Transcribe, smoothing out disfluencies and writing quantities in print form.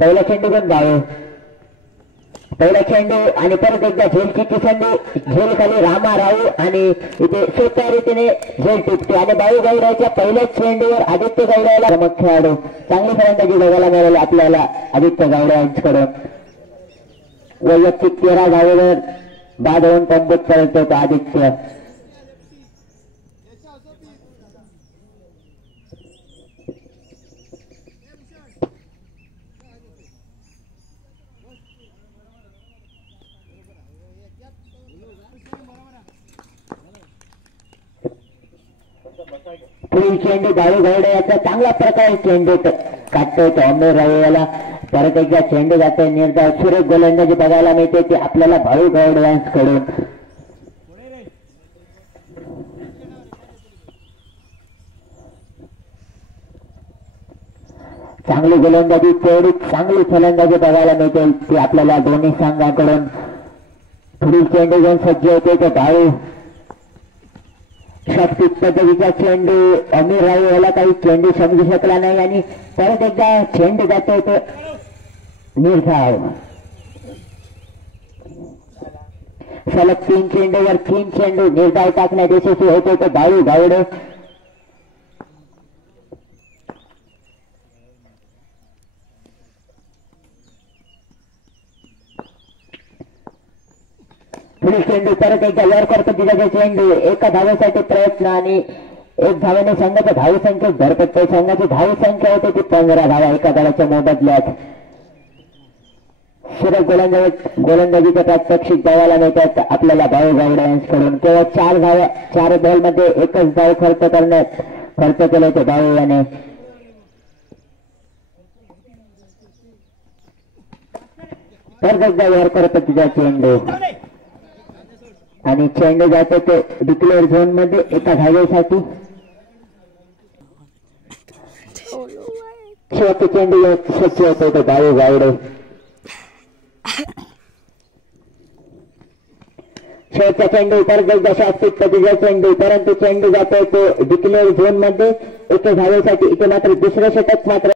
पहिला चेंडू पण बाळू, पहिला चेंडू आणि परत एकदा झेलची चेंडू, झेल खाली रामा राऊ आणि इथे सोप्या रीतीने झेल टिपते आणि बाळू गौड्याच्या पहिल्याच चेंडूवर आदित्य गौड्याला प्रमुख खेळाडू चांगली फलंदाजी बघायला मिळाली आपल्याला आदित्य गौडा यांच्याकडून. वैयक्तिक 13 धावेवर बाद होऊन तंबूत परत होता आदित्य. पुढील चेंडू बाळू गौडे याचा चांगला प्रकारे चेंडू काढतोय अमीर राव याला. परत एकदा चेंडू जातोय निर्धाव सुरेख गोलंदाजी बघायला मिळते ती आपल्याला बाळू गौडे यांच्याकडून. चांगली गोलंदाजी तेवढी चांगली फलंदाजी बघायला मिळते ती आपल्याला दोन्ही संघाकडून. पुढील चेंडू घेऊन सज्ज होते तो बाळू. शक्ती पद्धतीचा चेंडू अमीर राव याला काही चेंडू समजू शकला नाही आणि परत एकदा चेंडू जातोय तो निर्धाव. सलग 3 चेंडूवर 3 चेंडू निर्धाव टाकण्यात यशस्वी होते तो बाळू गावडे. पुढील चेंडू परत एकदा वर करतो तिचा चेंडू एका धावेसाठी प्रयत्न आणि 1 धावेने संघाच्या धावसंख्येत भर पडते. संघाची धावसंख्या होते ती 15 धावा एका धावाच्या मोबदल्यात. सुरेख गोलंदाजीचे प्रात्यक्षिक बघायला मिळतात आपल्याला बाळू गावडे यांच्याकडून. केवळ 4 धावा 4 बॉल मध्ये 1च धाव खर्च केले ते बाळू याने. परत एकदा वर करतो तिचा चेंडू आणि चेंडू जातो ते डिक्लेअर झोन मध्ये एका धावेसाठी. शेवटचे चेंडू स्वच्छ होतो तो बाळू गावडे. शेवटचा चेंडू परत एकदा शास्त्रीय पद्धतीचा चेंडू परंतु चेंडू जातोय तो डिक्लेअर झोन मध्ये एका धावेसाठी. इथे मात्र दुसरं षटक मात्र